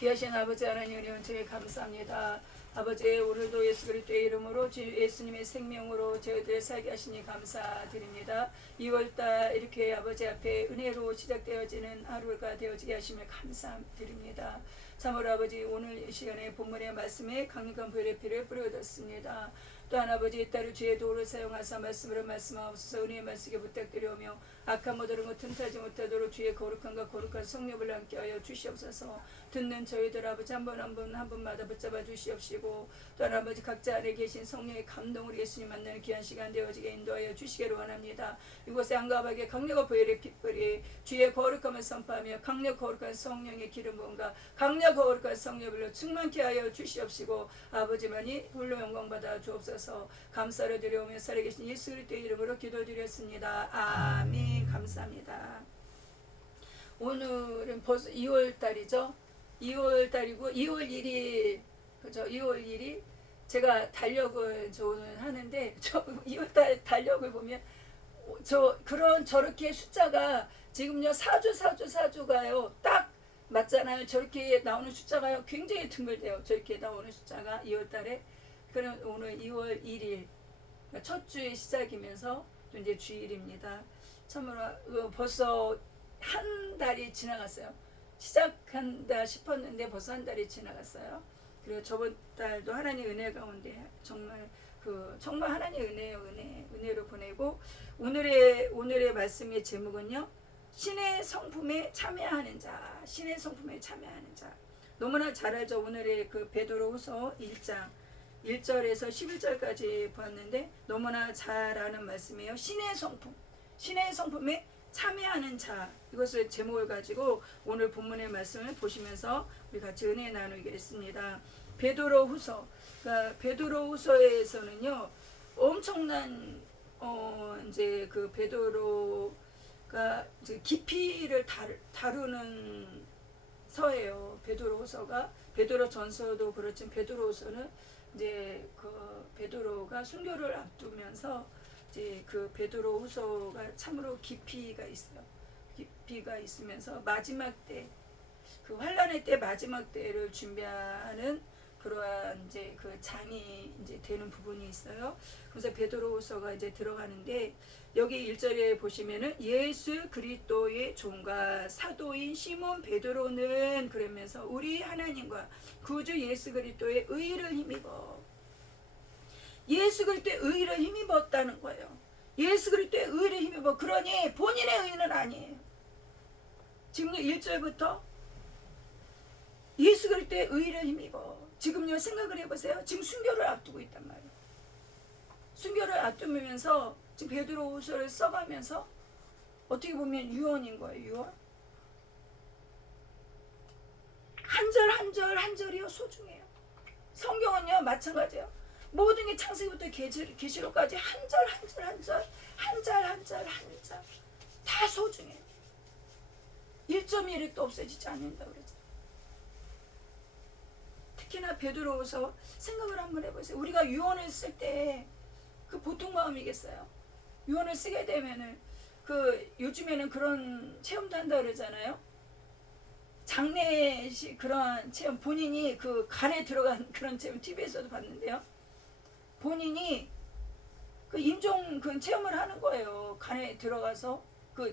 귀하신 아버지 하나님 은혜 은총에 감사합니다. 아버지 오늘도 예수 그리스도의 이름으로 주 예수님의 생명으로 저희들 살게 하시니 감사드립니다. 2월달 이렇게 아버지 앞에 은혜로 시작되어지는 하루가 되어지게 하심을 감사드립니다. 참으로 아버지 오늘 이 시간에 본문의 말씀에 강력한 보혈의 피를 뿌려졌습니다. 또한 아버지 딸을 주의 도를 사용하사 말씀으로 말씀하옵소서. 은혜의 말씀에 부탁드려오며 악한 모든 것 틈타지 못하도록 주의 거룩함과 거룩한 성령을 함께하여 주시옵소서. 듣는 저희들 아버지 한 분 한 분마다 붙잡아 주시옵시고, 또한 아버지 각자 안에 계신 성령의 감동으로 예수님 만나는 귀한 시간 되어지게 인도하여 주시기를 원합니다. 이곳에 한가하게 강력한 보혈의 핏불이 주의 거룩함을 선포하며 강력 거룩한 성령의 기름 부음과 강력 거룩한 성령으로 충만케 하여 주시옵시고, 아버지만이 홀로 영광 받아 주옵소서. 감사를 드려오며 살아계신 예수 그리스도의 이름으로 기도드렸습니다. 아멘. 감사합니다. 오늘은 벌써 2월달이죠. 2월달이고 2월 1일 그죠? 2월 1일 제가 달력을 저는 하는데 저 2월달 달력을 보면 저렇게 숫자가 지금요 4주가요 딱 맞잖아요. 저렇게 나오는 숫자가요 굉장히 드물대요. 저렇게 나오는 숫자가 2월달에. 그럼 오늘 2월 1일 첫 주의 시작이면서 또 이제 주일입니다. 참으로 벌써 한 달이 지나갔어요. 시작한다 싶었는데 벌써 한 달이 지나갔어요. 그리고 저번 달도 하나님 은혜 가운데 정말 하나님 은혜로 보내고, 오늘의 말씀의 제목은요, 신의 성품에 참여하는 자. 신의 성품에 참여하는 자. 너무나 잘 알죠. 오늘의 베드로후서 1장 1절에서 11절까지 보았는데 너무나 잘 아는 말씀이에요. 신의 성품에 참여하는 자. 이것을 제목을 가지고 오늘 본문의 말씀을 보시면서 우리 같이 은혜 나누겠습니다. 베드로후서, 그러니까 베드로후서에서는요 엄청난 이제 베드로가 이제 깊이를 다루는 서예요. 베드로후서가 베드로전서도 그렇지만 베드로후서는 이제 베드로가 순교를 앞두면서 이제 베드로후서가 참으로 깊이가 있어요. 깊이가 있으면서 마지막 때, 환란의 때 마지막 때를 준비하는 그러한 이제 장이 이제 되는 부분이 있어요. 그래서 베드로후서가 이제 들어가는데 여기 1절에 보시면은 예수 그리스도의 종과 사도인 시몬 베드로는 그러면서 우리 하나님과 구주 예수 그리스도의 의를 힘입어. 예수 그리스도의 의를 힘입었다는 거예요. 예수 그리스도의 의를 힘입어. 그러니 본인의 의는 아니에요. 지금 1절부터 예수 그리스도의 의를 힘입어. 지금요 생각을 해보세요. 지금 순교를 앞두고 있단 말이에요. 순교를 앞두면서 지금 베드로후서를 써가면서 어떻게 보면 유언인 거예요. 유언. 한 절 한 절이요 소중해요. 성경은요 마찬가지예요. 모든 게 창세기부터 계시록까지 한 절 다 소중해요. 1.1획도 없어지지 않는다고 그러죠. 특히나 베드로후서 생각을 한번 해보세요. 우리가 유언을 쓸 때 보통 마음이겠어요. 유언을 쓰게 되면은 요즘에는 그런 체험도 한다 그러잖아요. 장례식 그런 체험, 본인이 간에 들어간 그런 체험 TV에서도 봤는데요. 본인이 임종 체험을 하는 거예요. 간에 들어가서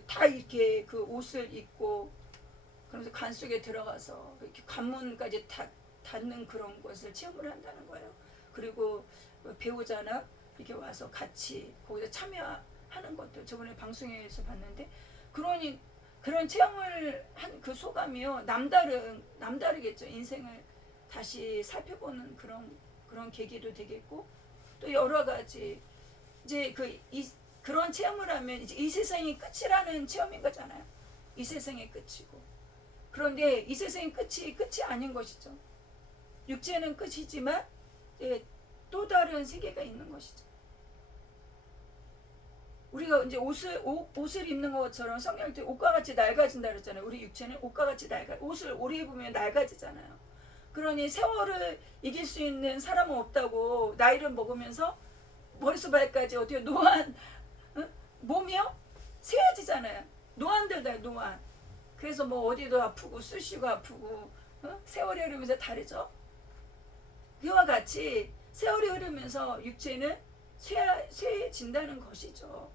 다 이렇게 옷을 입고 그러면서 간 속에 들어가서 이렇게 관문까지 닿는 그런 것을 체험을 한다는 거예요. 그리고 배우자나 이렇게 와서 같이 거기서 참여하는 것도 저번에 방송에서 봤는데, 그런 체험을 한 소감이요 남다르겠죠. 인생을 다시 살펴보는 그런 계기도 되겠고, 또 여러 가지 이제 그런 체험을 하면 이제 이 세상이 끝이라는 체험인 거잖아요. 이 세상의 끝이고. 그런데 이 세상의 끝이 아닌 것이죠. 육체는 끝이지만 또 다른 세계가 있는 것이죠. 우리가 이제 옷을 입는 것처럼 성경할 때 옷과 같이 낡아진다 그랬잖아요. 우리 육체는 옷과 같이 옷을 오래 입으면 낡아지잖아요. 그러니 세월을 이길 수 있는 사람은 없다고. 나이를 먹으면서 머리부터 발까지 어떻게 몸이요 쇠해지잖아요. 노안되다 노안. 그래서 뭐 어디도 아프고 쑤시고 아프고 세월이 흐르면서 다르죠. 그와 같이 세월이 흐르면서 육체는 쇠해진다는 것이죠.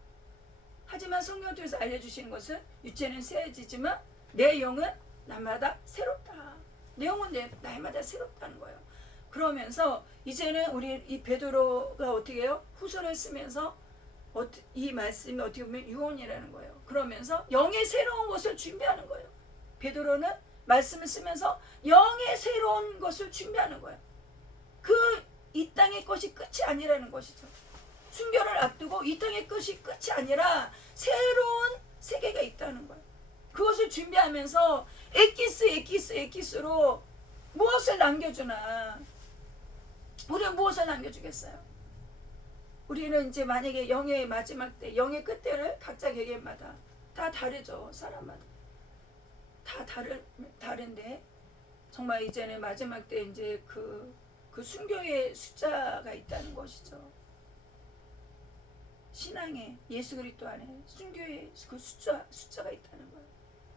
하지만 성경에서 알려주신 것은 육체는 쇠해지지만 내 영은 날마다 새롭다. 내 영은 날마다 새롭다는 거예요. 그러면서 이제는 우리 이 베드로가 어떻게 해요? 후서를 쓰면서 이 말씀이 어떻게 보면 유언이라는 거예요. 그러면서 영의 새로운 것을 준비하는 거예요. 베드로는 말씀을 쓰면서 영의 새로운 것을 준비하는 거예요. 이 땅의 것이 끝이 아니라는 것이죠. 순교를 앞두고 이 땅의 것이 끝이 아니라 새로운 세계가 있다는 거예요. 그것을 준비하면서 엑기스로 무엇을 남겨주나? 우리는 무엇을 남겨주겠어요? 우리는 이제 만약에 영의 마지막 때, 영의 끝때를 각자 개개인마다 다 다르죠. 사람마다 다 다른데 정말 이제는 마지막 때 이제 그 순교의 숫자가 있다는 것이죠. 신앙에 예수 그리스도 안에 순교의 그 숫자가 있다는 거예요.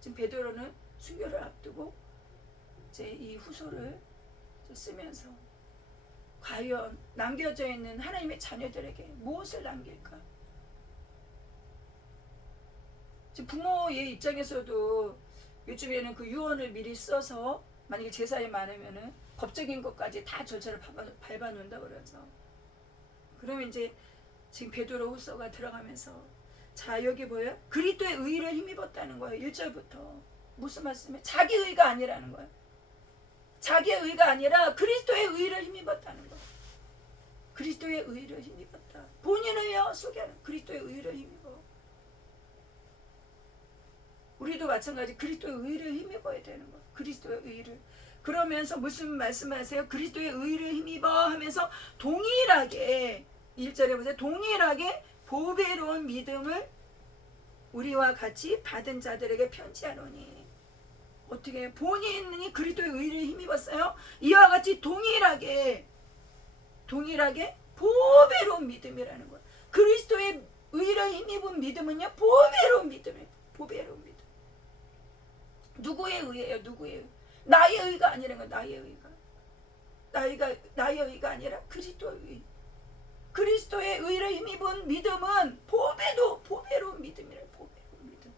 지금 베드로는 순교를 앞두고 이제 이 후소를 쓰면서 과연 남겨져 있는 하나님의 자녀들에게 무엇을 남길까? 지금 부모의 입장에서도 요즘에는 그 유언을 미리 써서 만약에 제사에 많으면은 법적인 것까지 다 절차를 밟아 놓는다 그러죠. 그러면 이제 지금 베드로 후서가 들어가면서 자 여기 보여요? 그리스도의 의를 힘입었다는 거예요. 1절부터 무슨 말씀이에요? 자기 의가 아니라는 거예요. 자기의 의가 아니라 그리스도의 의를 힘입었다는 거예요. 그리스도의 의를 힘입었다. 본인을요 소개하는 그리스도의 의를 힘입어. 우리도 마찬가지 그리스도의 의를 힘입어야 되는 거예요. 그리스도의 의를. 그러면서 무슨 말씀하세요? 그리스도의 의를 힘입어 하면서 동일하게 1절에 보세요. 동일하게 보배로운 믿음을 우리와 같이 받은 자들에게 편지하노니. 어떻게 본인이 그리스도의 의를 힘입었어요? 이와 같이 동일하게 보배로운 믿음이라는 거예요. 그리스도의 의를 힘입은 믿음은요 보배로운 믿음이에요. 보배로운 믿음. 누구의 의예요? 누구의 의? 나의 의가 아니라는 거예요. 나의 의가 아니라 그리스도의 의. 그리스도의 의를 힘입은 믿음은 보배로운 믿음이래요. 보배로운 믿음.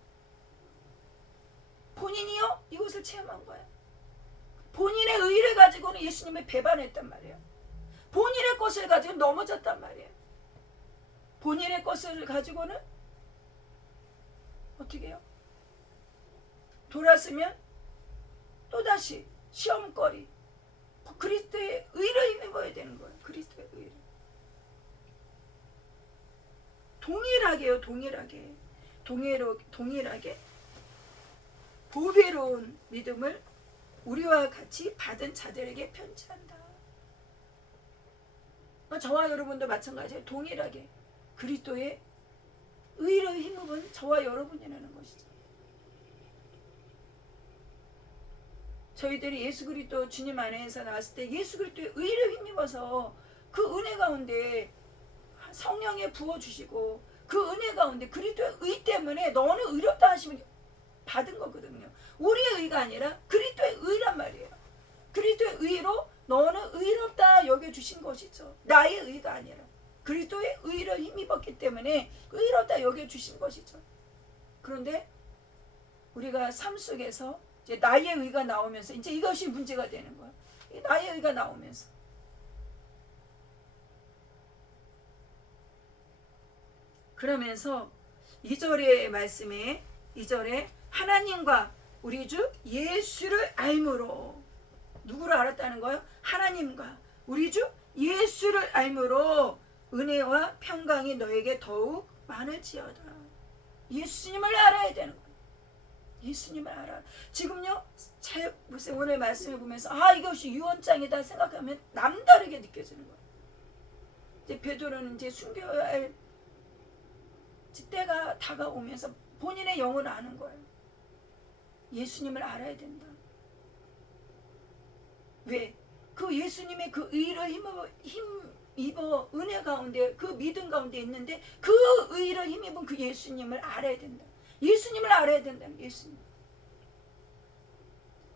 본인이요 이것을 체험한 거예요. 본인의 의를 가지고는 예수님을 배반했단 말이에요. 본인의 것을 가지고 넘어졌단 말이에요. 본인의 것을 가지고는 어떻게 해요? 돌았으면 또다시 시험거리 그리스도의 의를 힘입어야 되는 거예요. 그리스도의 의를. 동일하게 보배로운 믿음을 우리와 같이 받은 자들에게 편지한다. 저와 여러분도 마찬가지예요. 동일하게 그리스도의 의를 힘입은 저와 여러분이라는 것이죠. 저희들이 예수 그리스도 주님 안에서 나왔을 때 예수 그리스도의 의를 힘입어서 그 은혜 가운데 성령에 부어주시고 그 은혜 가운데 그리스도의 의 때문에 너는 의롭다 하시면 받은 거거든요. 우리의 의가 아니라 그리스도의 의란 말이에요. 그리스도의 의로 너는 의롭다 여겨주신 것이죠. 나의 의가 아니라 그리스도의 의를 힘입었기 때문에 의롭다 여겨주신 것이죠. 그런데 우리가 삶 속에서 이제 나의 의가 나오면서 이제 이것이 문제가 되는 거야. 나의 의가 나오면서 그러면서 2절의 말씀에 2절에 하나님과 우리 주 예수를 알므로 누구를 알았다는 거예요? 하나님과 우리 주 예수를 알므로 은혜와 평강이 너에게 더욱 많을지어다. 예수님을 알아야 되는 거예요. 예수님을 알아. 지금요 잘 보세요. 오늘 말씀을 보면서 이것이 유언장이다 생각하면 남다르게 느껴지는 거예요. 이제 베드로는 이제 순교할 때가 다가오면서 본인의 영을 아는 거예요. 예수님을 알아야 된다. 왜? 그 예수님의 그 의를 힘입어 은혜 가운데 그 믿음 가운데 있는데 그 의를 힘입은 그 예수님을 알아야 된다. 예수님을 알아야 된다는 예수님.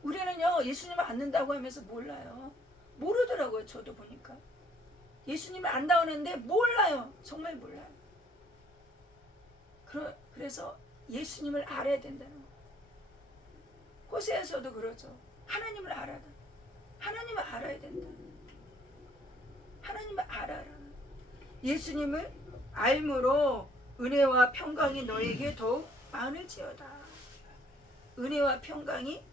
우리는요 예수님을 안는다고 하면서 몰라요. 모르더라고요. 저도 보니까 예수님을 안다고 하는데 몰라요. 정말 몰라요. 그래서 예수님을 알아야 된다는 거예요. 호세아서도 그러죠. 하나님을 알아라. 하나님을 알아야 된다. 하나님을 알아라. 예수님을 알므로 은혜와 평강이 너에게 더욱 많을지어다. 은혜와 평강이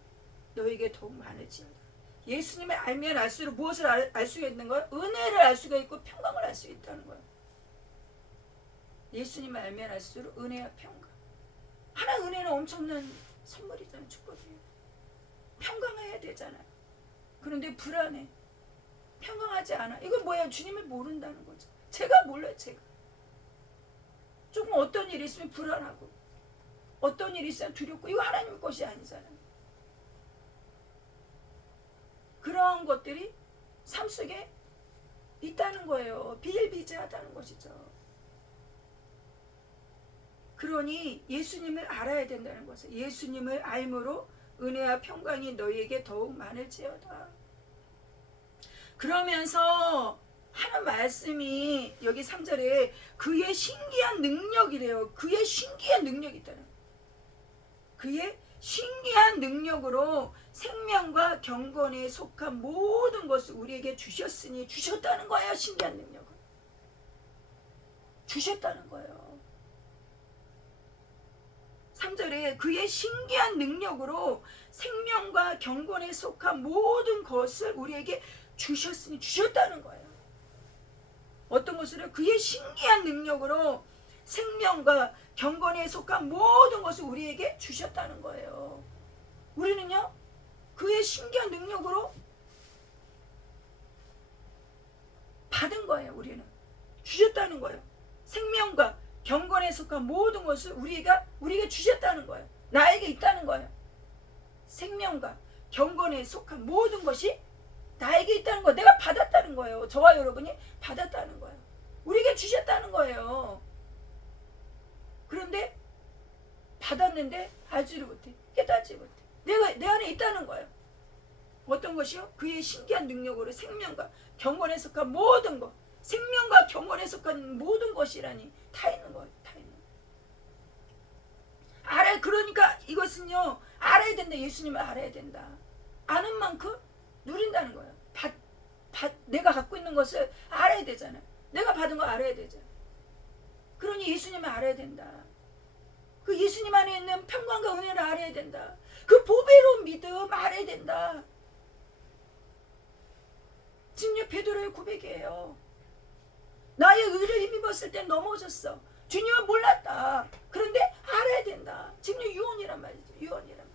너에게 더욱 많을지어다. 예수님을 알면 알수록 무엇을 알 수가 있는 거야? 은혜를 알 수가 있고 평강을 알 수 있다는 거야. 예수님을 알면 알수록 은혜와 평강. 하나님 은혜는 엄청난 선물이잖아요. 축복이에요. 평강해야 되잖아요. 그런데 불안해. 평강하지 않아. 이거 뭐야? 주님을 모른다는 거죠. 제가 몰라요. 제가. 조금 어떤 일이 있으면 불안하고 어떤 일이 있으면 두렵고 이거 하나님 것이 아니잖아요. 그러한 것들이 삶 속에 있다는 거예요. 비일비재하다는 것이죠. 그러니 예수님을 알아야 된다는 것을. 예수님을 알므로 은혜와 평강이 너희에게 더욱 많을지어다. 그러면서 하는 말씀이 여기 3절에 그의 신기한 능력이래요. 그의 신기한 능력이 있다는 거예요. 그의 신기한 능력으로 생명과 경건에 속한 모든 것을 우리에게 주셨으니 주셨다는 거예요. 신기한 능력을 주셨다는 거예요. 3절에 그의 신기한 능력으로 생명과 경건에 속한 모든 것을 우리에게 주셨으니 주셨다는 거예요. 어떤 것을? 그의 신기한 능력으로 생명과 경건에 속한 모든 것을 우리에게 주셨다는 거예요. 우리는요, 그의 신기한 능력으로 받은 거예요. 우리는 주셨다는 거예요. 생명과 경건에 속한 모든 것을 우리에게 주셨다는 거예요. 나에게 있다는 거예요. 생명과 경건에 속한 모든 것이 나에게 있다는 거예요. 내가 받았다는 거예요. 저와 여러분이 받았다는 거예요. 우리에게 주셨다는 거예요. 그런데 받았는데 알지를 못해. 깨닫지 못해. 내 안에 있다는 거예요. 어떤 것이요? 그의 신기한 능력으로 생명과 경건에 속한 모든 것. 생명과 경건에 속한 모든 것이라니 다 있는 거예요. 다 있는 거예요. 그러니까 이것은요, 알아야 된다. 예수님을 알아야 된다. 아는 만큼 누린다는 거예요. 내가 갖고 있는 것을 알아야 되잖아요. 내가 받은 거 알아야 되잖아요. 그러니 예수님을 알아야 된다. 그 예수님 안에 있는 평강과 은혜를 알아야 된다. 그 보배로운 믿음 알아야 된다. 지금 베드로의 고백이에요. 나의 의를 힘입었을 때 넘어졌어. 주님을 몰랐다. 그런데 알아야 된다. 지금 유언이란 말이죠. 유언이란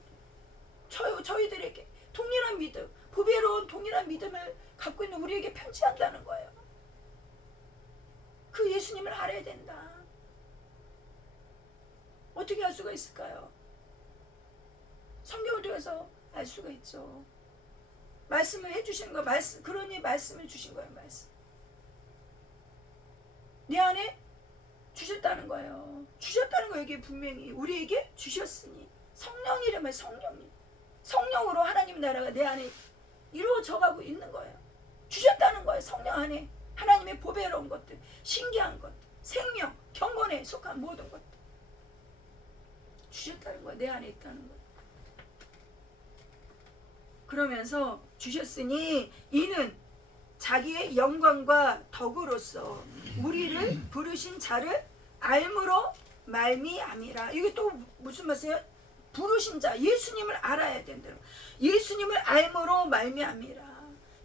말이에요. 저희들에게 동일한 믿음, 보배로운 동일한 믿음을 갖고 있는 우리에게 편지한다는 거예요. 그 예수님을 알아야 된다. 어떻게 알 수가 있을까요? 성경을 통해서 알 수가 있죠. 말씀을 해주신 거, 그러니 말씀을 주신 거예요. 말씀. 내 안에 주셨다는 거예요. 주셨다는 거 여기 분명히 우리에게 주셨으니 성령이라면 성령으로 하나님 나라가 내 안에 이루어져가고 있는 거예요. 주셨다는 거예요. 성령 안에 하나님의 보배로운 것들, 신기한 것, 생명, 경건에 속한 모든 것들 주셨다는 거예요. 내 안에 있다는 거예요. 그러면서 주셨으니 이는 자기의 영광과 덕으로서 우리를 부르신 자를 알므로 말미암이라. 이게 또 무슨 말이에요? 부르신 자, 예수님을 알아야 된다. 예수님을 알므로 말미암이라.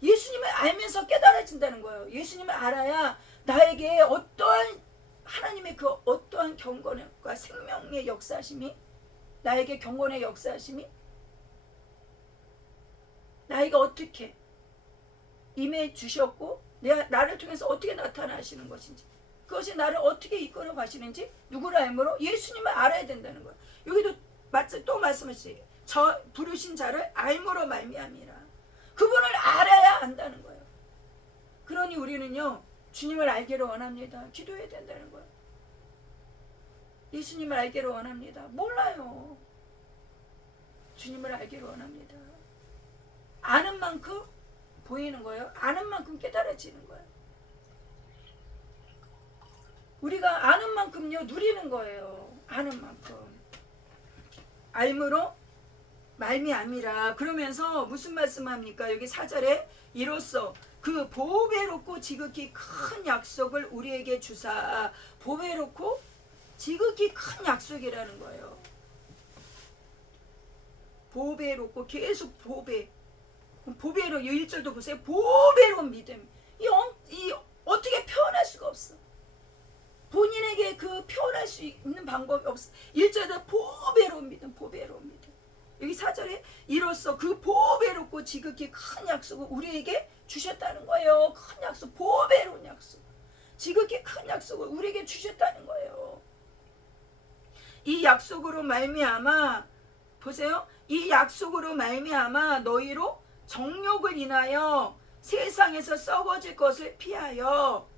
예수님을 알면서 깨달아진다는 거예요. 예수님을 알아야 나에게 어떠한 하나님의 그 어떠한 경건과 생명의 역사하심이, 나에게 경건의 역사하심이 나에게 어떻게 임해 주셨고 나를 통해서 어떻게 나타나시는 것인지, 그것이 나를 어떻게 이끌어 가시는지 누구를 알므로? 예수님을 알아야 된다는 거예요. 여기도 또 말씀하시죠. 저 부르신 자를 알므로 말미암이라. 그분을 알아야 안다는 거예요. 그러니 우리는요, 주님을 알기를 원합니다. 기도해야 된다는 거예요. 예수님을 알기를 원합니다. 몰라요. 주님을 알기를 원합니다. 만큼 보이는 거예요. 아는 만큼 깨달아지는 거예요. 우리가 아는 만큼요 누리는 거예요. 아는 만큼. 알므로 말미암이라. 그러면서 무슨 말씀합니까? 여기 4절에 이로써 그 보배롭고 지극히 큰 약속을 우리에게 주사. 보배롭고 지극히 큰 약속이라는 거예요. 보배롭고 계속 보배로 1절도 보세요. 보배로운 믿음. 이 어떻게 표현할 수가 없어. 본인에게 그 표현할 수 있는 방법이 없어. 1절에 보배로운 믿음. 여기 4절에 이로써 그 보배롭고 지극히 큰 약속을 우리에게 주셨다는 거예요. 큰 약속, 보배로운 약속. 지극히 큰 약속을 우리에게 주셨다는 거예요. 이 약속으로 말미암아 보세요. 이 약속으로 말미암아 너희로 정욕을 인하여 세상에서 썩어질 것을 피하여.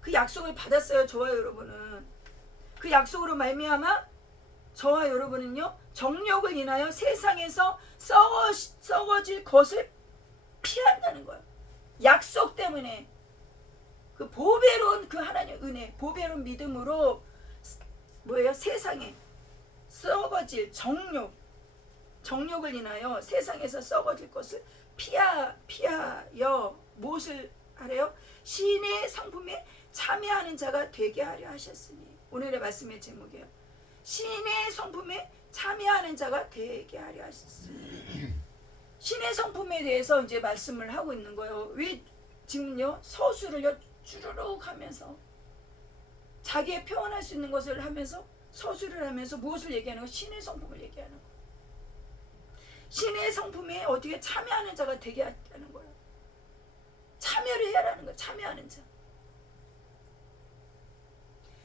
그 약속을 받았어요. 저와 여러분은. 그 약속으로 말미암아 저와 여러분은요 정욕을 인하여 세상에서 썩어질 것을 피한다는 거예요. 약속 때문에 그 보배로운 그 하나님의 은혜, 보배로운 믿음으로 뭐예요? 세상에 썩어질 정욕을 인하여 세상에서 썩어질 것을 피하여 무엇을 하래요? 신의 성품에 참여하는 자가 되게 하려 하셨으니. 오늘의 말씀의 제목이에요. 신의 성품에 참여하는 자가 되게 하려 하셨으니. 신의 성품에 대해서 이제 말씀을 하고 있는 거예요. 왜 지금요 서술을요 주르륵 하면서 자기의 표현할 수 있는 것을 하면서 서술을 하면서 무엇을 얘기하는 거예요? 신의 성품을 얘기하는 거예요. 신의 성품에 어떻게 참여하는 자가 되게 하는 거예요. 참여를 해라는 거예요. 참여하는 자.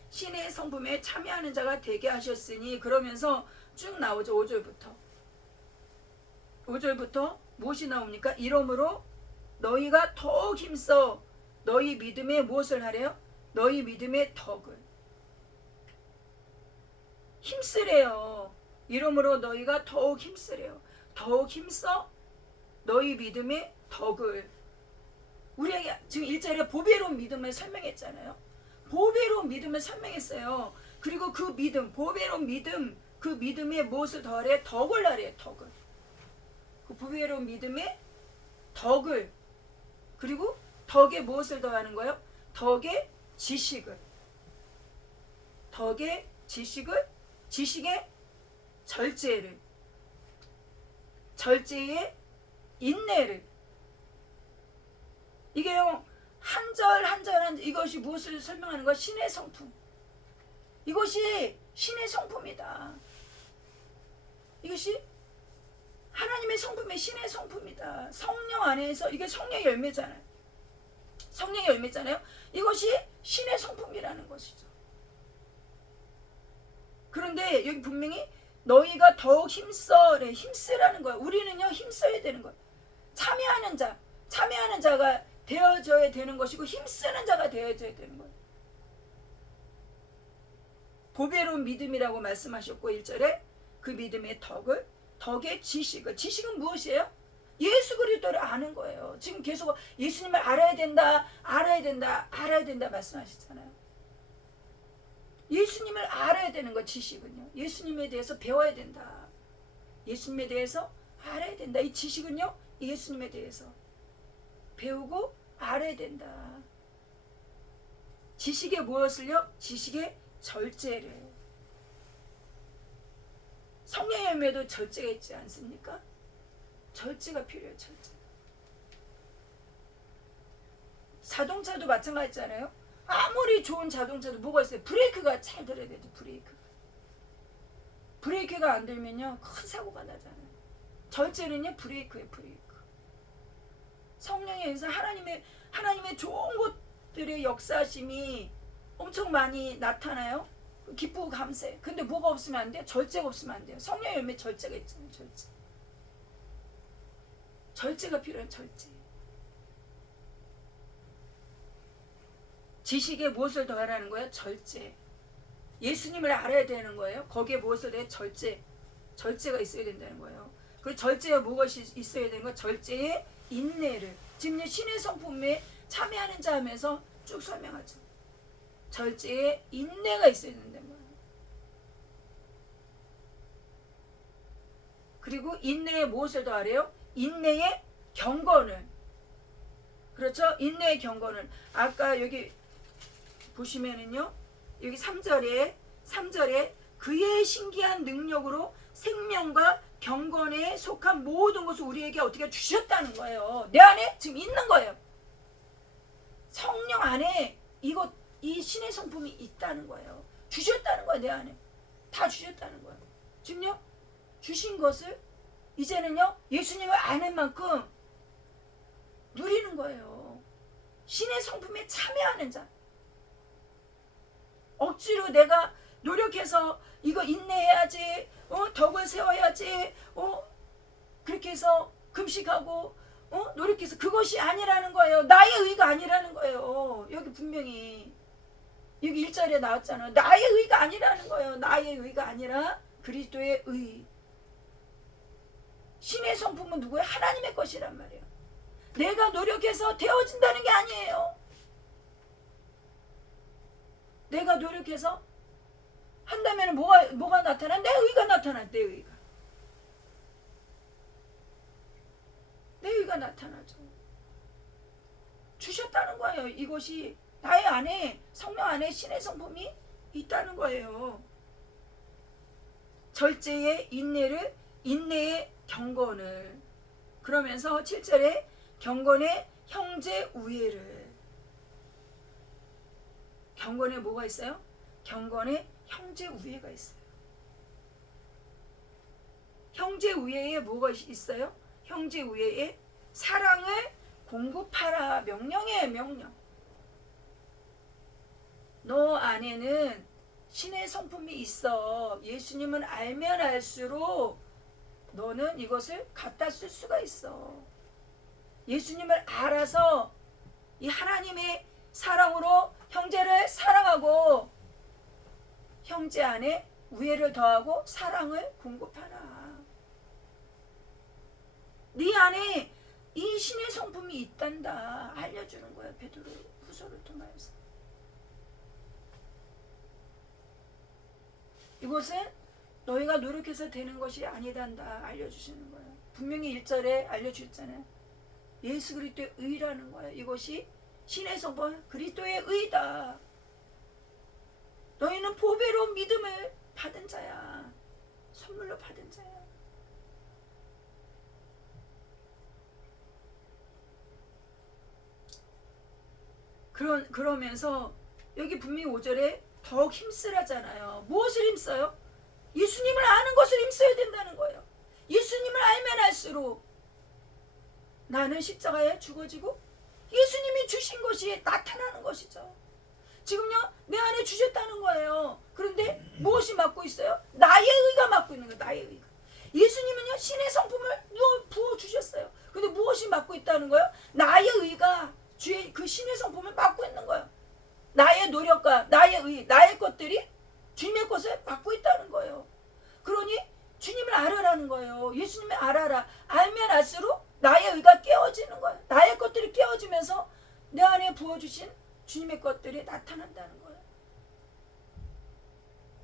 신의 성품에 참여하는 자가 되게 하셨으니. 그러면서 쭉 나오죠. 5절부터 무엇이 나옵니까? 이러므로 너희가 더욱 힘써 너희 믿음에 무엇을 하래요? 너희 믿음의 덕을 힘쓰래요. 이러므로 너희가 더욱 힘쓰래요. 더욱 힘써 너희 믿음의 덕을. 우리에게 지금 1절에 보배로운 믿음을 설명했잖아요. 보배로운 믿음을 설명했어요. 그리고 그 믿음, 보배로운 믿음, 그 믿음에 무엇을 더하래? 덕을 하래요. 덕을. 그 보배로운 믿음에 덕을. 그리고 덕에 무엇을 더하는 거예요? 덕에 지식을. 지식의 절제를. 절제의 인내를. 이게요 한 절 이것이 무엇을 설명하는 거야? 신의 성품. 이것이 신의 성품이다. 이것이 하나님의 성품의 신의 성품이다. 성령 안에서 이게 성령의 열매잖아요. 성령의 열매잖아요. 이것이 신의 성품이라는 것이죠. 그런데 여기 분명히 너희가 더욱 힘써래. 힘쓰라는 거야. 우리는요 힘써야 되는 거야. 참여하는 자가 되어져야 되는 것이고 힘쓰는 자가 되어져야 되는 거예요. 보배로운 믿음이라고 말씀하셨고 1절에 그 믿음의 덕의 지식을. 지식은 무엇이에요? 예수 그리스도를 아는 거예요. 지금 계속 예수님을 알아야 된다 말씀하셨잖아요. 예수님을 알아야 되는 거. 지식은요 예수님에 대해서 배워야 된다. 예수님에 대해서 알아야 된다. 이 지식은요 예수님에 대해서 배우고 알아야 된다. 지식의 무엇을요? 지식의 절제를. 성령의 열매도 절제가 있지 않습니까? 절제가 필요해요. 절제. 자동차도 마찬가지잖아요. 아무리 좋은 자동차도 뭐가 있어요? 브레이크가 잘 들어야 돼요. 브레이크가 안 들면요 큰 사고가 나잖아요. 절제는요 브레이크예요. 성령에 의해서 하나님의 좋은 것들의 역사심이 엄청 많이 나타나요. 기쁘고 감사해. 근데 뭐가 없으면 안 돼요? 절제가 없으면 안 돼요. 성령의 열매 절제가 있잖아요. 절제가 필요해요. 절제. 지식에 무엇을 더하라는 거예요? 절제. 예수님을 알아야 되는 거예요. 거기에 무엇을 해? 절제가 있어야 된다는 거예요. 그리고 절제에 무엇이 있어야 되는 거? 절제에 인내를. 지금 신의 성품에 참여하는 자 하면서 쭉 설명하죠. 절제에 인내가 있어야 된다는 거예요. 그리고 인내에 무엇을 더하래요? 인내의 경건을. 그렇죠? 인내의 경건을. 아까 여기 보시면은요. 여기 3절에 그의 신기한 능력으로 생명과 경건에 속한 모든 것을 우리에게 어떻게 주셨다는 거예요. 내 안에 지금 있는 거예요. 성령 안에 이 신의 성품이 있다는 거예요. 주셨다는 거예요. 내 안에 다 주셨다는 거예요. 지금요 주신 것을 이제는요 예수님을 아는 만큼 누리는 거예요. 신의 성품에 참여하는 자. 억지로 내가 노력해서 이거 인내해야지, 덕을 세워야지, 그렇게 해서 금식하고, 노력해서 그것이 아니라는 거예요. 나의 의가 아니라는 거예요. 여기 분명히 여기 1절에 나왔잖아요. 나의 의가 아니라는 거예요. 나의 의가 아니라 그리스도의 의. 신의 성품은 누구예요? 하나님의 것이란 말이에요. 내가 노력해서 되어진다는 게 아니에요. 내가 노력해서 한다면 뭐가 나타나? 내 의가 나타나. 내 의가 나타나죠. 주셨다는 거예요. 이것이 나의 안에 성령 안에 신의 성품이 있다는 거예요. 절제의 인내의 경건을. 그러면서 7절에 경건의 형제 우애를. 경건에 뭐가 있어요? 경건에 형제 우애가 있어요. 형제 우애에 뭐가 있어요? 형제 우애에 사랑을 공급하라. 명령이에요. 명령. 너 안에는 신의 성품이 있어. 예수님은 알면 알수록 너는 이것을 갖다 쓸 수가 있어. 예수님을 알아서 이 하나님의 사랑으로 형제를 사랑하고 형제 안에 우애를 더하고 사랑을 공급하라. 네 안에 이 신의 성품이 있단다 알려주는 거예요. 베드로 후서를 통해서. 이것은 너희가 노력해서 되는 것이 아니단다 알려주시는 거예요. 분명히 1절에 알려주셨잖아요. 예수 그리스도의 의라는 거예요. 이것이 신의 성품 그리스도의 의다. 너희는 보배로운 믿음을 받은 자야. 선물로 받은 자야. 그러면서 여기 분명히 5절에 더욱 힘쓰라잖아요. 무엇을 힘써요? 예수님을 아는 것을 힘써야 된다는 거예요. 예수님을 알면 알수록 나는 십자가에 죽어지고 예수님이 주신 것이 나타나는 것이죠. 지금요 내 안에 주셨다는 거예요. 그런데 무엇이 맡고 있어요? 나의 의가 맡고 있는 거예요. 나의 의가. 예수님은요 신의 성품을 부어주셨어요. 근데 무엇이 맡고 있다는 거예요? 나의 의가 주의 그 신의 성품을 맡고 있는 거예요. 나의 노력과 나의 의, 나의 것들이 주님의 것을 맡고 있다는 거예요. 그러니 주님을 알아라는 거예요. 예수님을 알아라. 알면 알수록 나의 의가 깨어지는 거예요. 나의 것들이 깨어지면서 내 안에 부어주신 주님의 것들이 나타난다는 거예요.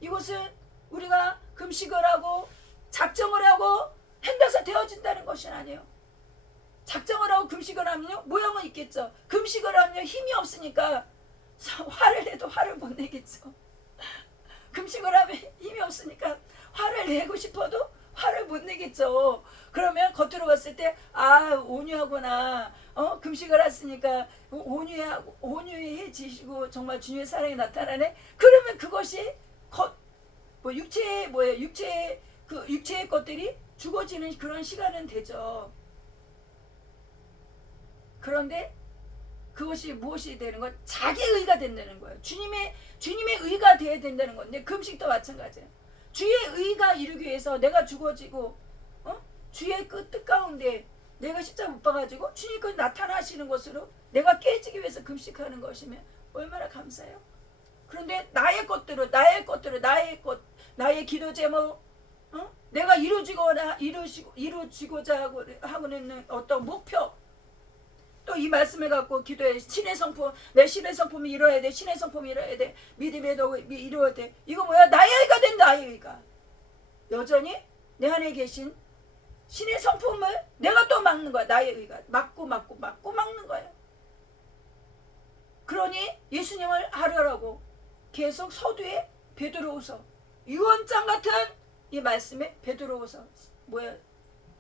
이것은 우리가 금식을 하고 작정을 하고 행해서 되어진다는 것이 아니에요. 작정을 하고 금식을 하면요 모양은 있겠죠. 금식을 하면 힘이 없으니까 화를 내도 화를 못 내겠죠. 금식을 하면 힘이 없으니까 화를 내고 싶어도 화를 못 내겠죠. 그러면 겉으로 봤을 때 온유하구나. 금식을 했으니까 온유해지시고 정말 주님의 사랑이 나타나네. 그러면 그것이 육체의 것들이 죽어지는 그런 시간은 되죠. 그런데 그것이 무엇이 되는 건 자기의 의가 된다는 거예요. 주님의 의가 되어야 된다는 건데 금식도 마찬가지예요. 주의 의가 이루기 위해서 내가 죽어지고 주의 그 뜻 가운데 내가 십자가 못 박아지고 주님 그 나타나시는 것으로 내가 깨지기 위해서 금식하는 것이면 얼마나 감사해요. 그런데 나의 기도 제목, 내가 이루어지고자 하고 있는 어떤 목표, 또 이 말씀을 갖고 기도해. 신의 성품, 내 신의 성품이 이루어야 돼. 신의 성품이 이루어야 돼. 믿음의 도 이루어야 돼. 이거 뭐야? 나의 의가 된다. 나의 의가. 여전히 내 안에 계신 신의 성품을 내가 또 막는 거야. 나의 의가 막고 막는 거야. 그러니 예수님을 알아라고 계속 서두에 베드로후서 유언장 같은 이 말씀에 베드로후서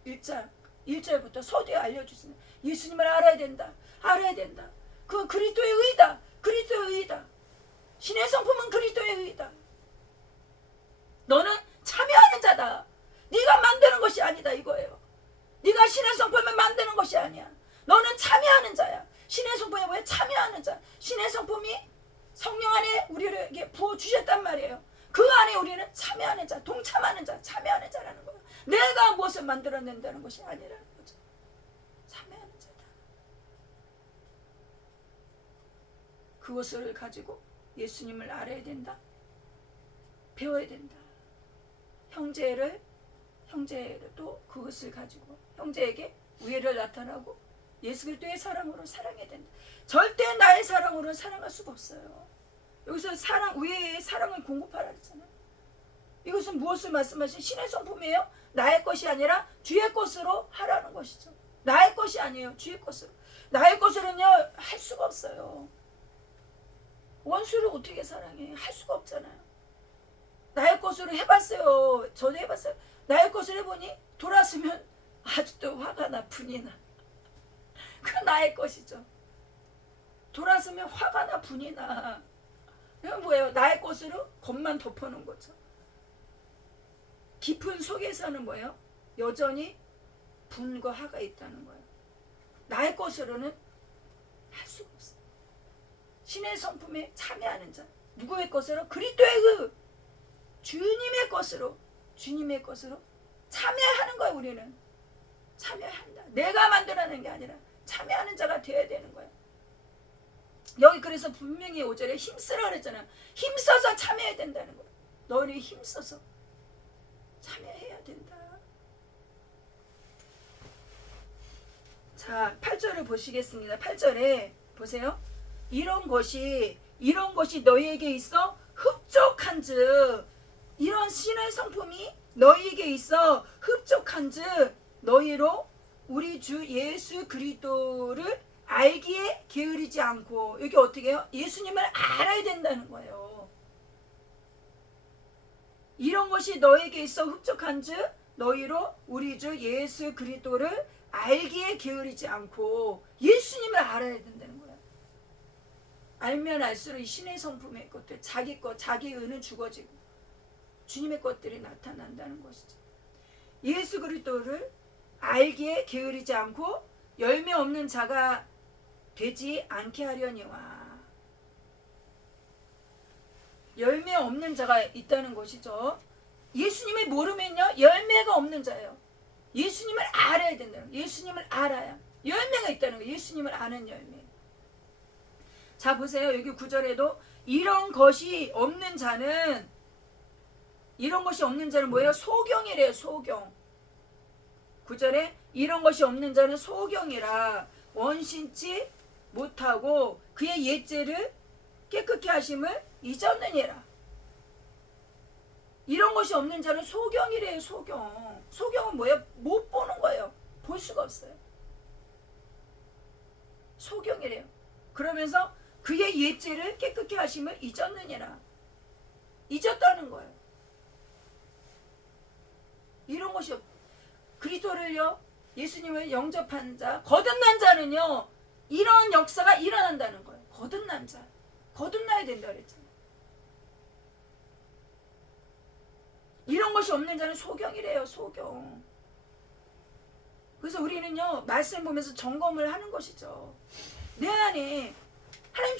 1장 1절부터 서두에 알려주시는 예수님을 알아야 된다. 그 그리스도의 의다. 신의 성품은 그리스도의 의다. 너는 참여하는 자다. 네가 만드는 것이 아니다 이거예요. 네가 신의 성품을 만드는 것이 아니야. 너는 참여하는 자야. 신의 성품이 뭐야? 참여하는 자. 신의 성품이 성령 안에 우리에게 부어주셨단 말이에요. 그 안에 우리는 참여하는 자, 동참하는 자, 참여하는 자라는 거예요. 내가 무엇을 만들어낸다는 것이 아니라는 거죠. 참여하는 자다. 그것을 가지고 예수님을 알아야 된다. 배워야 된다. 형제도 그것을 가지고 형제에게 우애를 나타나고 예수 그리스도의 사랑으로 사랑해야 된다. 절대 나의 사랑으로는 사랑할 수가 없어요. 여기서 우애의 사랑을 공급하라 했잖아요. 이것은 무엇을 말씀하신 신의 성품이에요? 나의 것이 아니라 주의 것으로 하라는 것이죠. 나의 것이 아니에요. 주의 것으로. 나의 것으로는요 할 수가 없어요. 원수를 어떻게 사랑해? 할 수가 없잖아요. 나의 것으로 해봤어요. 저도 해봤어요. 나의 것으로 해보니 돌아서면 아직도 화가 나, 분이 나. 그건 나의 것이죠. 돌아서면 화가 나, 분이 나. 이건 뭐예요? 나의 것으로 겉만 덮어놓은 거죠. 깊은 속에서는 뭐예요? 여전히 분과 화가 있다는 거예요. 나의 것으로는 할 수가 없어요. 신의 성품에 참여하는 자. 누구의 것으로? 그리스도의 주님의 것으로 참여하는 거예요. 우리는 참여한다. 내가 만들어내는 게 아니라 참여하는 자가 되어야 되는 거예요. 여기 그래서 분명히 5절에 힘쓰라 그랬잖아요. 힘써서 참여해야 된다는 거예요. 너희 힘써서 참여해야 된다. 자, 8절을 보시겠습니다. 8절에 보세요. 이런 것이 너희에게 있어 흡족한즉, 이런 신의 성품이 너희에게 있어 흡족한즉 너희로 우리 주 예수 그리스도를 알기에 게으르지 않고, 여기 어떻게 해요? 예수님을 알아야 된다는 거예요. 이런 것이 너에게 있어 흡족한즉 너희로 우리 주 예수 그리스도를 알기에 게으르지 않고, 예수님을 알아야 된다는 거예요. 알면 알수록 이 신의 성품의 것들, 자기 것, 자기 의는 죽어지고 주님의 것들이 나타난다는 것이죠. 예수 그리스도를 알기에 게으르지 않고 열매 없는 자가 되지 않게 하려니와. 열매 없는 자가 있다는 것이죠. 예수님을 모르면요 열매가 없는 자예요. 예수님을 알아야 된다는 거예요. 예수님을 알아야 열매가 있다는 거예요. 예수님을 아는 열매. 자 보세요. 여기 9절에도 이런 것이 없는 자는 뭐예요? 소경이래요. 소경. 9절에 이런 것이 없는 자는 소경이라 원신치 못하고 그의 옛죄를 깨끗게 하심을 잊었느니라. 이런 것이 없는 자는 소경이래요. 소경. 소경은 뭐예요? 못 보는 거예요. 볼 수가 없어요. 소경이래요. 그러면서 그의 옛죄를 깨끗게 하심을 잊었느니라. 잊었다는 거예요. 이런 것이 그리스도를요, 예수님을 영접한 자, 거듭난 자는요 이런 역사가 일어난다는 거예요. 거듭난 자, 거듭나야 된다 그랬잖아요. 이런 것이 없는 자는 소경이래요. 소경. 그래서 우리는요 말씀 보면서 점검을 하는 것이죠. 내 안에 하나님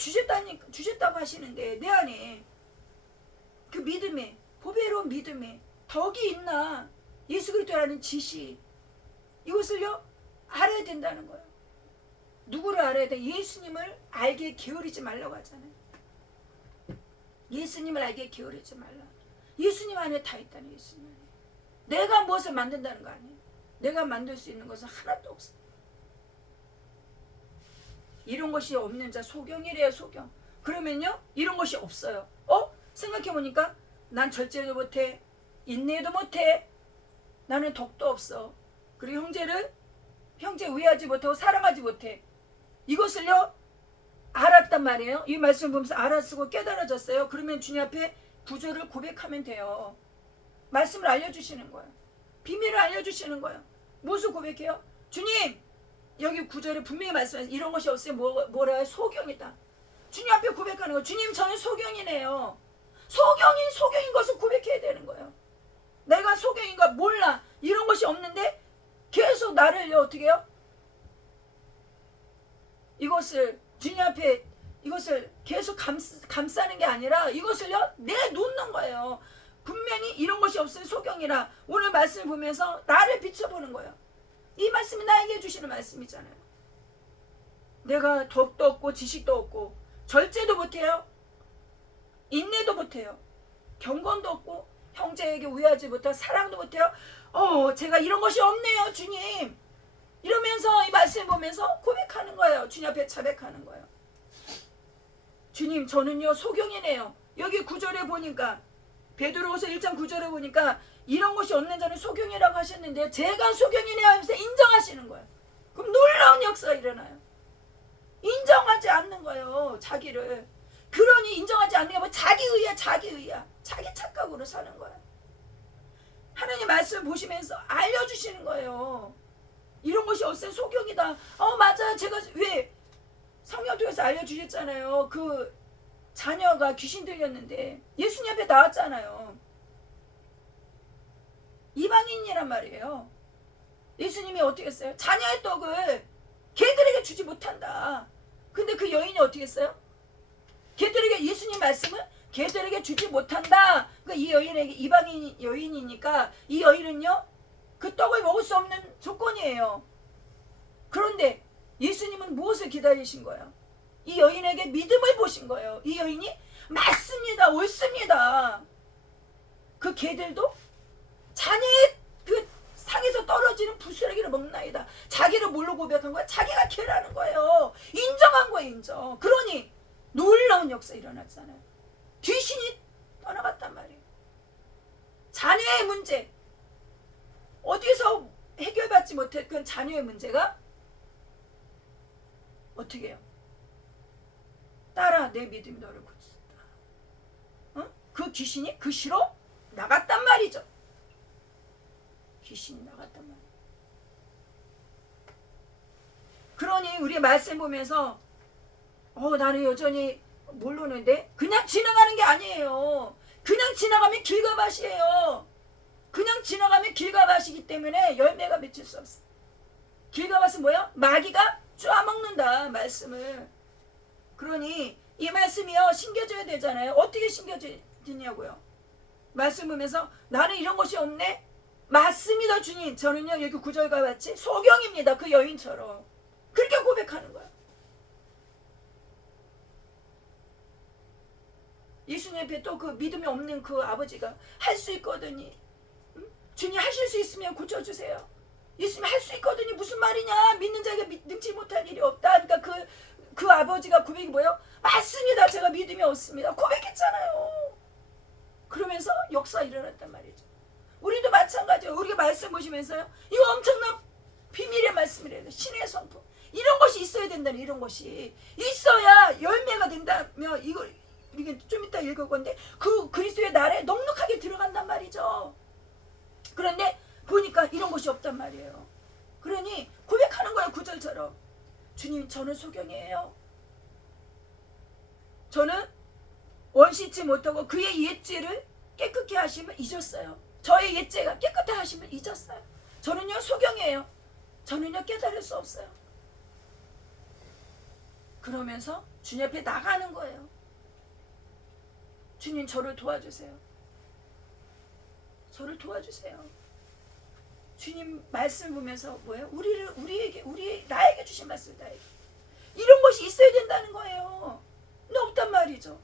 주셨다고 하시는데 내 안에 그 믿음에, 보배로운 믿음에 덕이 있나, 예수 그리스도라는 지식, 이것을요 알아야 된다는 거예요. 누구를 알아야 돼? 예수님을 알기에 게으르지 말라고 하잖아요. 예수님을 알기에 게으르지 말라. 예수님 안에 다 있다는, 예수님 안에. 내가 무엇을 만든다는 거 아니에요. 내가 만들 수 있는 것은 하나도 없어. 이런 것이 없는 자 소경이래요. 소경. 그러면요 이런 것이 없어요. 생각해보니까 난 절제도 못해, 인내도 못해, 나는 덕도 없어, 그리고 형제 위하지 못하고 사랑하지 못해. 이것을요 알았단 말이에요. 이 말씀을 보면서 알았고 깨달아졌어요. 그러면 주님 앞에 구조를 고백하면 돼요. 말씀을 알려주시는 거예요. 비밀을 알려주시는 거예요. 무엇을 고백해요? 주님, 여기 구절에 분명히 말씀하세요. 이런 것이 없으면 뭐라 해요? 소경이다. 주님 앞에 고백하는 거예요. 주님, 저는 소경이네요. 소경인 것을 고백해야 되는 거예요. 내가 소경인가 몰라. 이런 것이 없는데 계속 나를요 어떻게 해요? 이것을 주님 앞에 이것을 계속 감싸는 게 아니라 이것을요 내놓는 거예요. 분명히 이런 것이 없으면 소경이라. 오늘 말씀을 보면서 나를 비춰보는 거예요. 이 말씀이 나에게 주시는 말씀이잖아요. 내가 덕도 없고 지식도 없고 절제도 못해요. 인내도 못해요. 경건도 없고 형제에게 위하지 못하고 사랑도 못해요. 제가 이런 것이 없네요 주님. 이러면서 이 말씀 보면서 고백하는 거예요. 주님 앞에 자백하는 거예요. 주님, 저는요 소경이네요. 여기 9절에 보니까 베드로후서 1장 9절에 보니까 이런 것이 없는 자는 소경이라고 하셨는데 제가 소경이네요 하면서 인정하시는 거예요. 그럼 놀라운 역사가 일어나요. 인정하지 않는 거예요. 자기를. 그러니 인정하지 않는 게 뭐 자기 의야. 자기 착각으로 사는 거예요. 하나님 말씀을 보시면서 알려주시는 거예요. 이런 것이 없으면 소경이다. 맞아. 제가 왜 성경 통해서 알려주셨잖아요. 그 자녀가 귀신 들렸는데 예수님 앞에 나왔잖아요. 이방인이란 말이에요. 예수님이 어떻게 했어요? 자녀의 떡을 개들에게 주지 못한다. 근데 그 여인이 어떻게 했어요? 개들에게 예수님 말씀은 개들에게 주지 못한다. 그러니까 이 여인에게 이방인 여인이니까 이 여인은요 그 떡을 먹을 수 없는 조건이에요. 그런데 예수님은 무엇을 기다리신 거예요? 이 여인에게 믿음을 보신 거예요. 이 여인이 맞습니다, 옳습니다. 그 개들도 자녀의 그 상에서 떨어지는 부스러기를 먹나이다. 자기를 뭘로 고백한 거야? 자기가 개라는 거예요. 인정한 거예요, 인정. 그러니 놀라운 역사 일어났잖아요. 귀신이 떠나갔단 말이에요. 자녀의 문제, 어디서 해결받지 못했던 자녀의 문제가 어떻게 해요? 딸아, 내 믿음이 너를 고쳤다. 그 귀신이 그 시로 나갔단 말이죠. 귀신이 나갔단 말이에요. 그러니 우리 말씀 보면서 나는 여전히 모르는데 그냥 지나가는 게 아니에요. 그냥 지나가면 길가밭이에요. 그냥 지나가면 길가밭이기 때문에 열매가 맺힐 수 없어. 길가밭은 뭐야? 마귀가 쪼아먹는다 말씀을. 그러니 이 말씀이요 신겨져야 되잖아요. 어떻게 신겨지냐고요. 말씀 보면서 나는 이런 것이 없네. 맞습니다 주님. 저는요 여기 9절과 같이 소경입니다. 그 여인처럼. 그렇게 고백하는 거야. 예수님 앞에 또 그 믿음이 없는 그 아버지가 할 수 있거든요. 주님 하실 수 있으면 고쳐주세요. 예수님 할 수 있거든요. 무슨 말이냐. 믿는 자에게 능치 못할 일이 없다. 그러니까 그 아버지가 고백이 뭐예요? 맞습니다. 제가 믿음이 없습니다. 고백했잖아요. 그러면서 역사 일어났단 말이죠. 우리도 마찬가지예요. 우리가 말씀 보시면서요. 이거 엄청난 비밀의 말씀이래요. 신의 성품. 이런 것이 있어야 된다는 이런 것이. 있어야 열매가 된다며 이게 좀 이따 읽을 건데 그 그리스도의 날에 넉넉하게 들어간단 말이죠. 그런데 보니까 이런 것이 없단 말이에요. 그러니 고백하는 거예요. 9절처럼. 주님 저는 소경이에요. 저는 원시치 못하고 그의 옛죄를 깨끗게 하심을 잊었어요. 저의 옛죄가 깨끗해 하심을 잊었어요. 저는요 소경이에요. 저는요 깨달을 수 없어요. 그러면서 주님 앞에 나가는 거예요. 주님 저를 도와주세요. 저를 도와주세요. 주님 말씀 보면서 뭐예요? 나에게 주신 말씀 나에게. 이런 것이 있어야 된다는 거예요. 근데 없단 말이죠.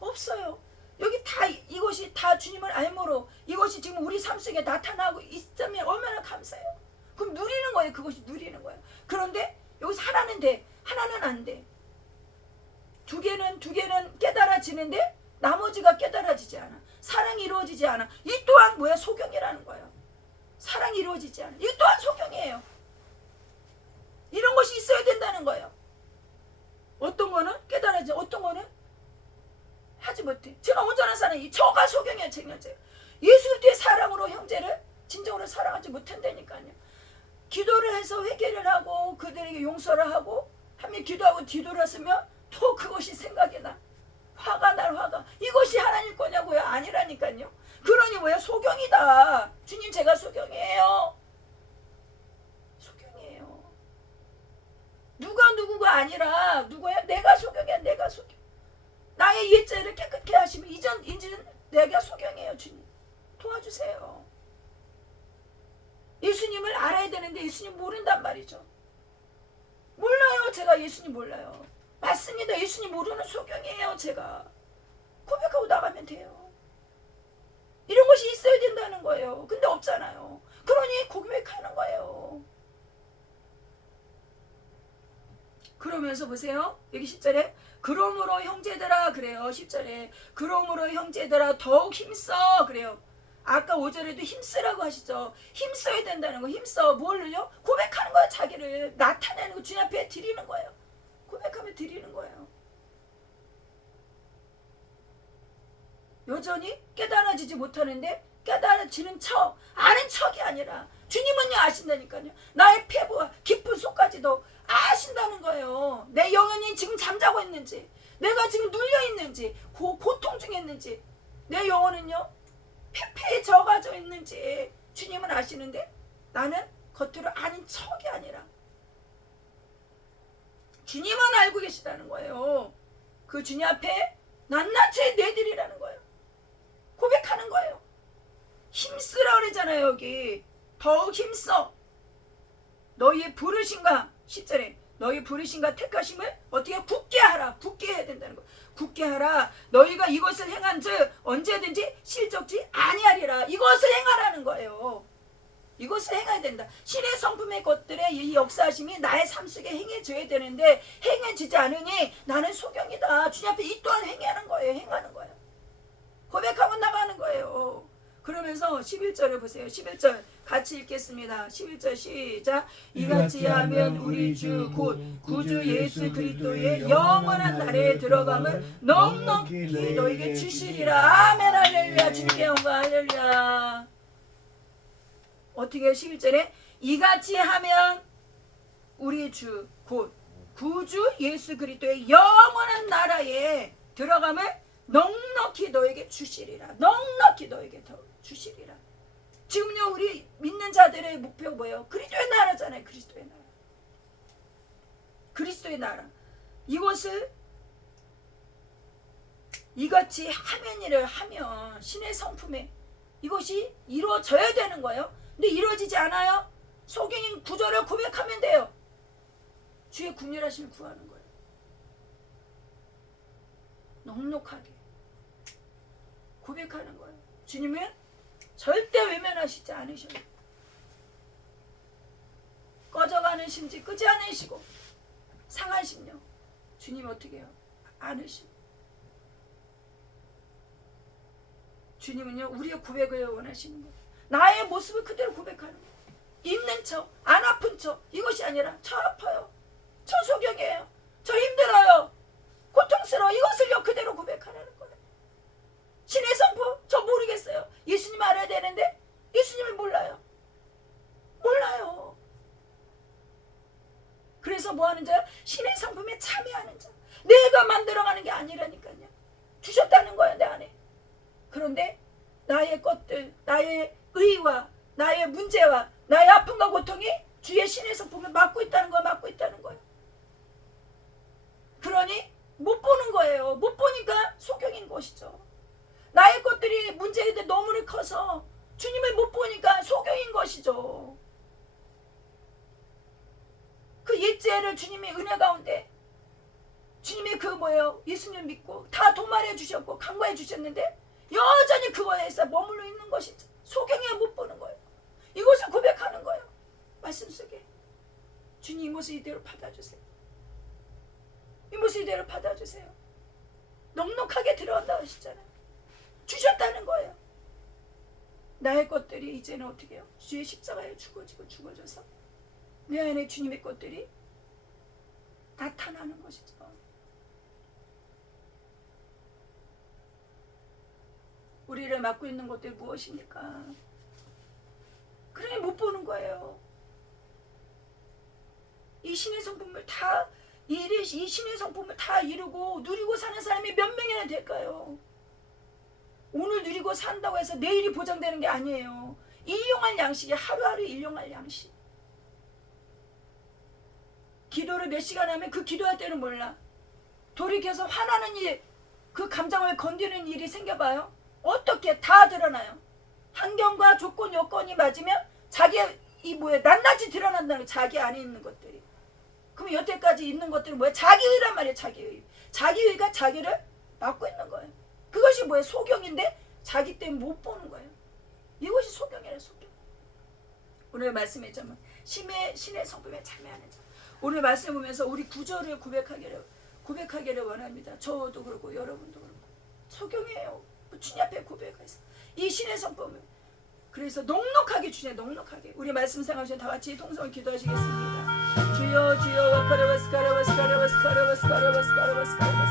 없어요. 여기 다 이것이 다 주님을 알므로 이것 이것이 지금 우리 삶 속에 나타나고 있으면 얼마나 감사해요. 그럼 누리는 거예요. 그것이 누리는 거예요. 그런데 여기서 하나는 돼, 하나는 안 돼. 두 개는 깨달아지는데 나머지가 깨달아지지 않아. 사랑이 이루어지지 않아. 이 또한 뭐야? 소경이라는 거예요. 사랑이 이루어지지 않아. 이 또한 소경이에요. 이런 것이 있어야 된다는 거예요. 어떤 거는 깨달아지, 어떤 거는 하지 못해. 제가 온전한 사랑이 저가 소경이야. 쟁여져요. 예수 그리스도의 사랑으로 형제를 진정으로 사랑하지 못한다니까요. 기도를 해서 회개를 하고 그들에게 용서를 하고 하며 기도하고 뒤돌았으면 또 그것이 생각이 나. 화가 날 화가. 이것이 하나님 거냐고요? 아니라니까요. 그러니 뭐야? 소경이다. 주님 제가 소경이에요. 소경이에요. 누가 누구가 아니라 누구야? 내가 소경이야. 내가 소경. 나의 옛죄를 깨끗게 하시면 이제는 내가 소경이에요. 주님 도와주세요. 예수님을 알아야 되는데 예수님 모른단 말이죠. 몰라요. 제가 예수님 몰라요. 맞습니다. 예수님 모르는 소경이에요. 제가 고백하고 나가면 돼요. 이런 것이 있어야 된다는 거예요. 근데 없잖아요. 그러니 고백하는 거예요. 그러면서 보세요. 여기 10절에 그러므로 형제들아 그래요. 10절에 그러므로 형제들아 더욱 힘써 그래요. 아까 5절에도 힘쓰라고 하시죠. 힘써야 된다는 거. 힘써. 뭘요? 고백하는 거예요. 자기를 나타내는 거. 주님 앞에 드리는 거예요. 고백하면 드리는 거예요. 여전히 깨달아지지 못하는데 깨달아지는 척, 아는 척이 아니라 주님은요 아신다니까요. 나의 폐부와 깊은 속까지도 아신다는 거예요. 내 영혼이 지금 잠자고 있는지, 내가 지금 눌려 있는지, 고통 중에 있는지, 내 영혼은요 폐폐에 져가져 있는지 주님은 아시는데 나는 겉으로 아는 척이 아니라 주님은 알고 계시다는 거예요. 그 주님 앞에 낱낱이 내드리라는 거예요. 고백하는 거예요. 힘쓰라 그러잖아요. 여기 더욱 힘써. 너희의 부르심과 10절에 너희 부르심과 택하심을 어떻게 굳게 하라. 굳게 해야 된다는 거예요. 굳게 하라. 너희가 이것을 행한즉 언제든지 실족지 아니하리라. 이것을 행하라는 거예요. 이것을 행해야 된다. 신의 성품의 것들의 이 역사하심이 나의 삶 속에 행해져야 되는데 행해지지 않으니 나는 소경이다. 주님 앞에 이 또한 행하는 거예요. 행하는 거예요. 고백하고 나가는 거예요. 그러면서 11절을 보세요. 11절 같이 읽겠습니다. 11절 시작. 이같이 하면 우리 주 곧 구주 예수 그리스도의 영원한 나라에 들어감을 넉넉히 너에게 주시리라. 아멘 할렐루야. 주님의 영광 할렐루야. 어떻게 11절에 이같이 하면 우리 주 곧 구주 예수 그리스도의 영원한 나라에 들어감을 넉넉히 너에게 주시리라. 넉넉히 너에게 더 주시리라. 지금요 우리 믿는 자들의 목표 뭐예요? 그리스도의 나라잖아요. 그리스도의 나라. 그리스도의 나라. 이것을 이같이 하면이를 하면 신의 성품에 이것이 이루어져야 되는 거예요. 근데 이루어지지 않아요. 소경인 구절을 고백하면 돼요. 주의 국률하심을 구하는 거예요. 넉넉하게 고백하는 거예요. 주님은 절대 외면하시지 않으셔요. 꺼져가는 심지 끄지 않으시고 상한 심령 주님 어떻게 해요? 않으시고 주님은요 우리의 고백을 원하시는 거예요. 나의 모습을 그대로 고백하는 거예요. 있는 척, 안 아픈 척 이것이 아니라 저 아파요. 저 소경이에요. 저 힘들어요. 고통스러워. 이것을요 그대로 고백하라는 거예요. 신의 성품 저 모르겠어요. 예수님 알아야 되는데 예수님을 몰라요. 몰라요. 그래서 뭐 하는 자요? 신의 성품에 참여하는 자. 내가 만들어가는 게 아니라니까요. 주셨다는 거예요 내 안에. 그런데 나의 것들, 나의 의와 나의 문제와 나의 아픔과 고통이 주의 신의 성품을 맡고 있다는 거예요. 맡고 있다는 거예요. 그러니 못 보는 거예요. 못 보니까 소경인 것이죠. 나의 것들이 문제인데 너무 커서 주님을 못 보니까 소경인 것이죠. 그 옛죄를 주님의 은혜 가운데 주님이 그 뭐예요? 예수님 믿고 다 도말해 주셨고 강구해 주셨는데 여전히 그거에서 머물러 있는 것이죠. 소경에 못 보는 거예요. 이것을 고백하는 거예요. 말씀 속에. 주님 이 모습 이대로 받아주세요. 이 모습 이대로 받아주세요. 넉넉하게 들어온다 하시잖아요. 주셨다는 거예요. 나의 것들이 이제는 어떻게 해요? 주의 십자가에 죽어져서 내 안에 주님의 것들이 나타나는 것이죠. 우리를 막고 있는 것들이 무엇입니까? 그러니 못 보는 거예요. 이 신의 성품을 다 이 신의 성품을 다 이루고 누리고 사는 사람이 몇 명이나 될까요? 오늘 누리고 산다고 해서 내일이 보장되는 게 아니에요. 일용할 양식이 하루하루 일용할 양식. 기도를 몇 시간 하면 그 기도할 때는 몰라. 돌이켜서 화나는 일, 그 감정을 건드리는 일이 생겨봐요. 어떻게 다 드러나요. 환경과 조건 여건이 맞으면 자기의 낱낱이 드러난다는 거예요. 자기 안에 있는 것들이. 그럼 여태까지 있는 것들은 뭐예요? 자기의란 말이에요. 자기의. 자기의가 자기를 막고 있는 거예요. 그것이 뭐예요? 소경인데 자기 때문에 못 보는 거예요. 이것이 소경이에요. 소경. 오늘 말씀에 좀 신의 성품에 참여하는 자. 오늘 말씀 보면서 우리 구절을 고백하기를 원합니다. 저도 그렇고 여러분도 그렇고. 소경이에요. 주님 앞에 고백해서 이 신의 성품을 그래서 넉넉하게 주님 넉넉하게 우리 말씀 생각하시면 다 같이 동성을 기도하시겠습니다. 주여 주여 와카라바스카라바스카라바스카라바스카라바스카라바스카라바스